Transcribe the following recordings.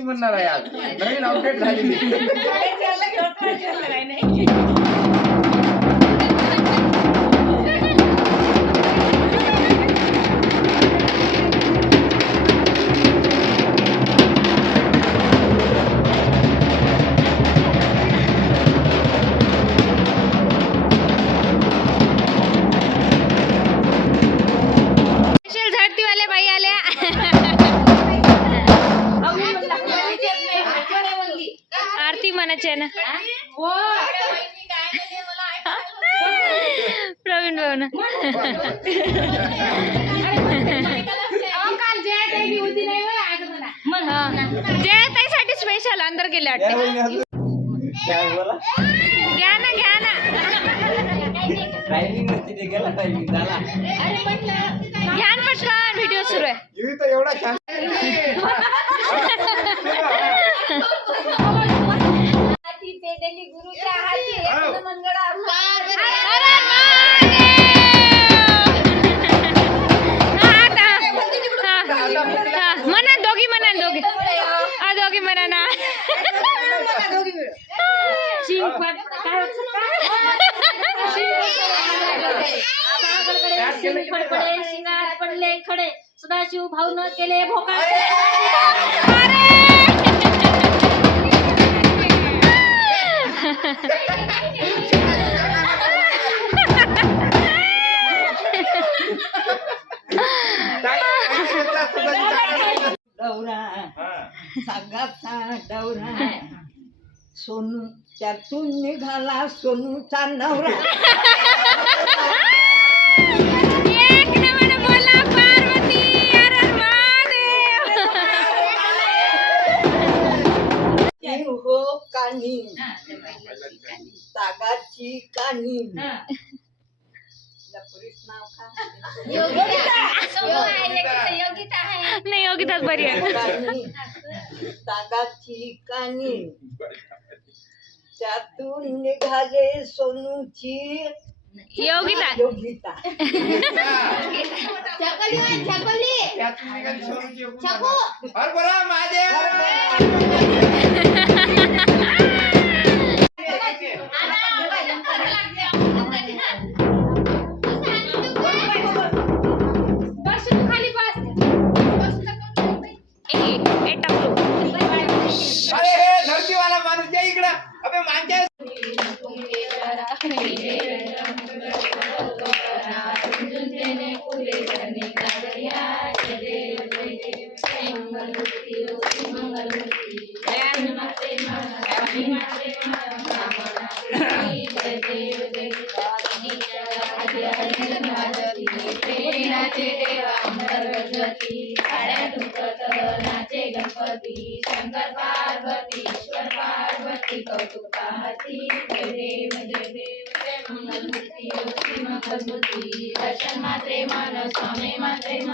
म्हणणार आहे आज. नवीन अपडेट झालेली. आहे ना? प्रवीण भाऊ ना जय ताईसाठी स्पेशल अंदर गेले वाटते. घ्या ना घ्या ना. घ्या ना पटकन व्हिडिओ सुरू आहे. एवढा छान अरे महादेव! आता. म्हणा दोघी म्हणा ना दोघी. हा दोघी म्हणा ना. पडपडे शिंगार पडले खडे. सदाशिव भाऊ न केले भोका डवरा सोनू त्यातून निघाला सोनूचा नवरा. एक नंबर बोला पार्वती अरे महादेव. ती हो कानी. तागाची कानी लपरीच नाव का? नाही योगिताच बरी आहे. कानी तागाची कानी त्यातून निघाले सोनूची. योगिता. योगिता. और बोला महादेव!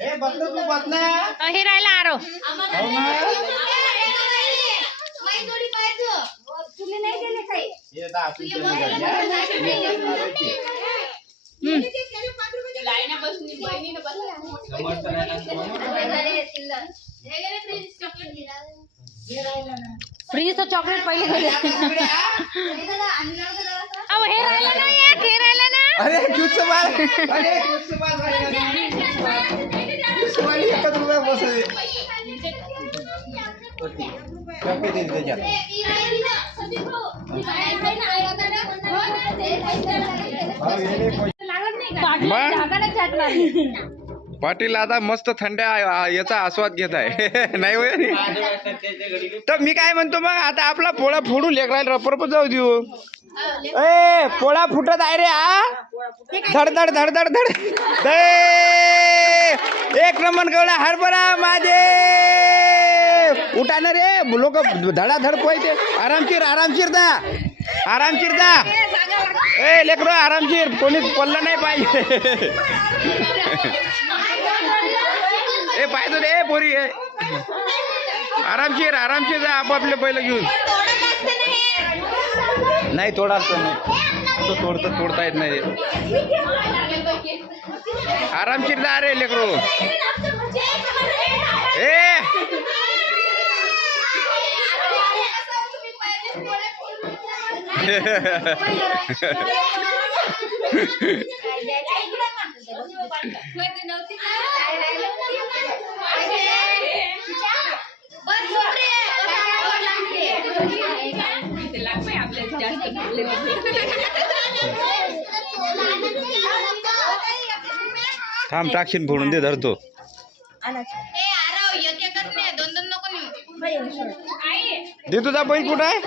हे हे राहिला आरो. हो? समर्थ. फ्रीजचं चॉकलेट पहिले गेले. अहो हे राहिलं ना एक हे राहिलं ना. अरे ज्यूसचं अरे ज्यूसचं बाल राहिलं. ज्यूसचं बाल एकच रुपया बसले. कपडे दे त्याच्यात हे नाही. मग? पाटील आता मस्त थंड याचा आस्वाद घेत आहे. नाही होय? तर मी काय म्हणतो मग आता आपला पोळा फोडू लेकरायला रपर जाऊ देऊ. ए पोळा फुटत आहे रे हा? धड धड धड. धड धड एक नंबर गवळा हरभरा माझे. उठा ना रे लोक धडाधड पोहते आरामशीर आरामशीर दा आरामशीर दा ए लेकरो आरामशीर. कोणीच पडलं नाही पाहिजे. ए पाहिजे रे पोरी ए. आरामशीर आरामशीर जा आपापले पहिलं घेऊन. नाही तोडा असतो नाही. तो तोडता तोडता येत नाही. आरामशीर जा रे लेकरो. ए! थांब टाकशील फोडून दे धरतो. दे तुझा बैल कुठं आहे?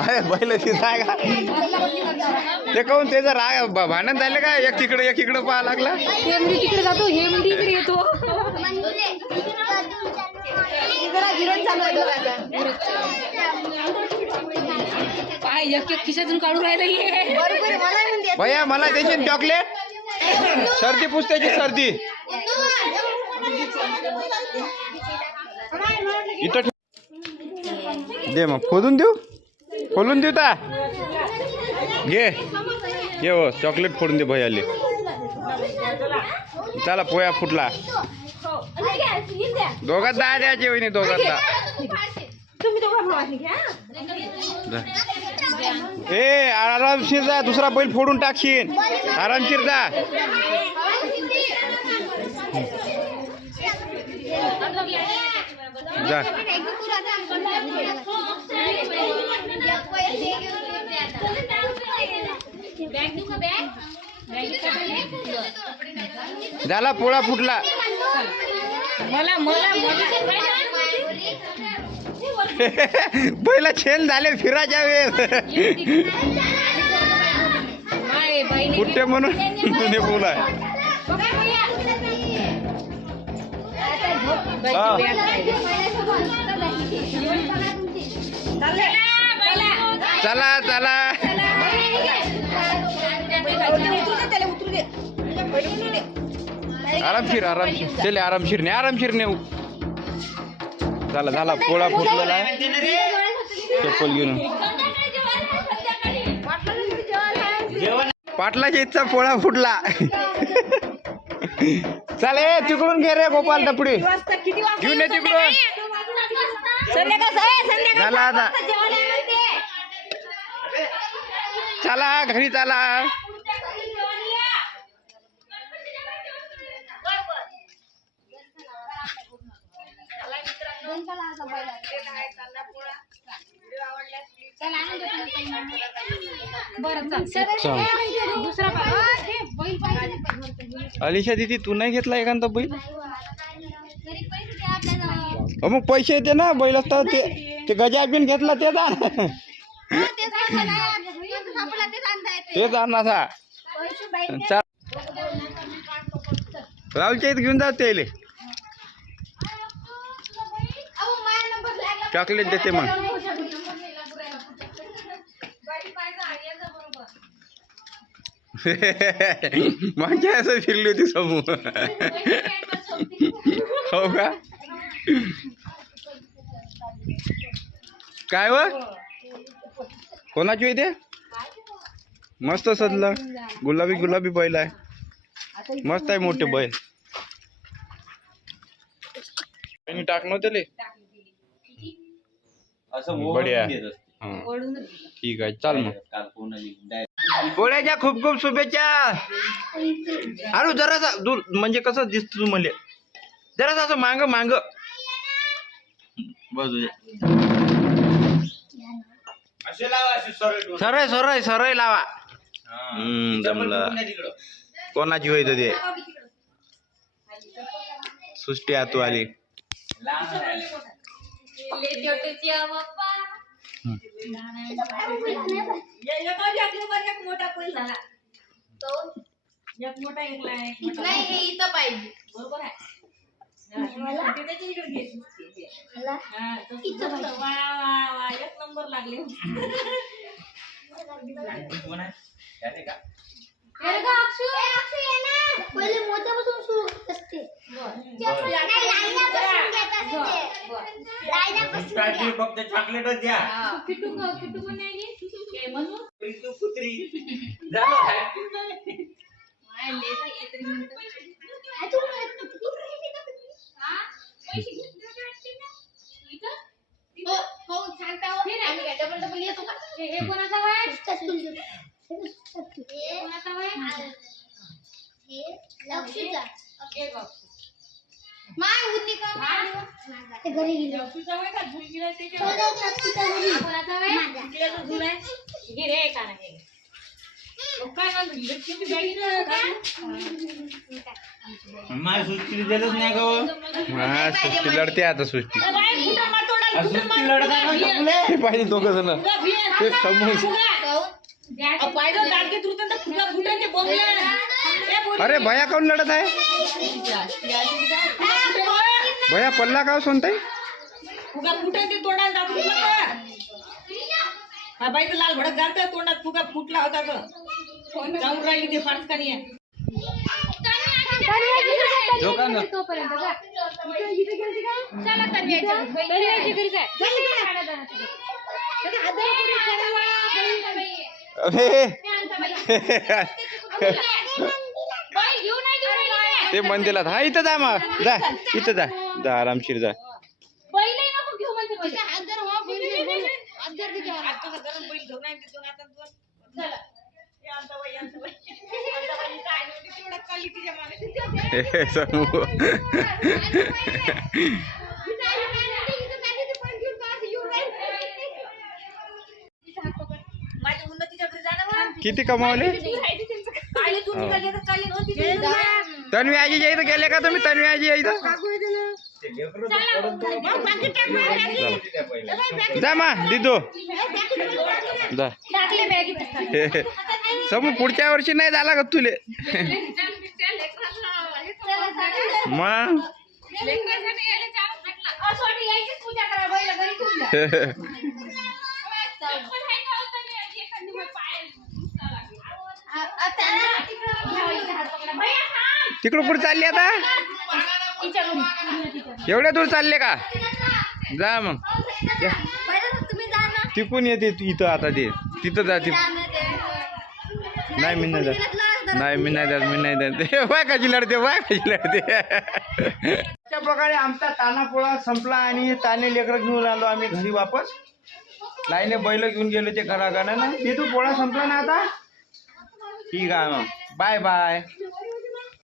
आहे बैल तिथं आहे का ते कहून त्याचं राग भ- भांडण झाले का एक तिकडे एक इकडे पाहा लागला? तिकडे जातो हे म्हणजे इकडे येतो. काय एक एक खिशातून काढून राहिलं हे भैया मला त्याची चॉकलेट सर्दी पुसत्याची सर्दी? इथं ठेव. दे मग. खोदून देऊ? खोलून देऊ ता? घे. घे हो चॉकलेट फोडून दे भैयाले. चला पोया फुटला. दोघात दहा द्यायचे वहिनी दोघात दहा जा. ए आरामशीर जा दुसरा बैल फोडून टाकशील आरामशीर जा जा. झाला पोळा फुटला. मला मला. पहिला छेन झाले फिराच्या वेळेस. कुठे म्हणून म्हणे बोला. हा. चला. चला. आरामशीर आरामशीर. चले आरामशीर ने आरामशीर नेऊ. झाला झाला पोळा फुटलेला आहे. चप्पल घेऊन. पाटलाच्या इथचा पोळा फुटला. चाल ए तिकडून घे रे गोपाल टपडी घेऊन ये तिकडून. झाला आता. चला घरी चला. चल. अलिशा दीदी तू नाही घेतला एखादा बैल? अ मग पैसे येते ना बैल असतात ते. ते गजा बिन घेतला ते जा. तेच आणा चा राहुलच्या इथे घेऊन जात चॉकलेट देते मग. मागच्या म्हणजे असं फिरली होती समोर हो का? काय व? कोणाची होती? मस्त सजलं. गुलाबी गुलाबी बैल आहे. मस्त आहे मोठे बैल. त्यांनी टाक नव्हते बढिया. हं. ठीक आहे चाल मग. पोळ्याच्या खूप खूप शुभेच्छा. अरे जरासा दूर म्हणजे कसं दिसत तू म्हणजे जरासा असं मांग मांग. बाजू सरळ सरळ सरळ लावा. हम्म जमलं. कोणाची होईत ते? सृष्टी आतू आली. मोठा पहिल झाला एक मोठा एकला नाही हे इथं पाहिजे बरोबर आहे नंबर लागले पहिले मोत्यापासून सुरू असते फक्त चॉकलेटच द्या किटू किटू पण नाही ते हे हे कोणाचा वाय कोणाचा वाय हे बघ घरी गेलो लक्ष्मीचा वाय का झुल त्याच्या कोणाचा वाय इकडेचं झुल आहे घे रे का नाही मग काय घालतो लक्ष्मी बॅगीनं माझ्या सुट्टी दिलंच नाही गं हा सुट्टी लढते आता सुट्टी बाय कुठं मार तोंडाला, कुठं सुट्टी मार लढत आहे तोंडाला. का तुले? हे पाहिजे दोघं जण. फुगा भिया. ते समोर. अ, पाहिलं दाटके तुरतं तर फुगा फुटन ते बोंबलं. ए, बोल. अरे भया काऊन लढत आहे? भया पल्ला का सोनताई फुगा फुटन ते तोंडाला दाबून फुटलं का? हा बाई तर लाल भडक घालतं तोंडात फुगा फुटला होता ग जाऊन राहिली ते फाटकानी आहे. दोघांना चला तन्वीच्या घरी. तन्वीच्या घरी जाय. अरे बाई, घेऊन नाही घेऊन राहिली ते मंदिरात हा इथं जा मग जा इथं जा जा आरामशीर जा. बा. किती कमावले. तन्वी आजी इथं गेले का तुम्ही? तन्वी आजी या इथं जा मा दिदो. जा. पुढच्या वर्षी नाही झाला का तुले. मग. तिकडं कुठे चालली आता? एवढ्या दूर चालले का? जा मग. तुम्ही जा ना. तिकून येते तू इथं आता ते. तिथं जा तिथं नाही मी नाही जात. नाही मी नाही जात मी नाही जात. ते वाय कशी लढते वाय कशी लढते. अशा प्रकारे आमचा ताना पोळा संपला आणि ताने लेकरं घेऊन आलो आम्ही घरी वापस. लाईने बैल घेऊन गेलो ते घराघरानं. ते तू पोळा संपला ना आता? ठीक आहे मग. Bye bye.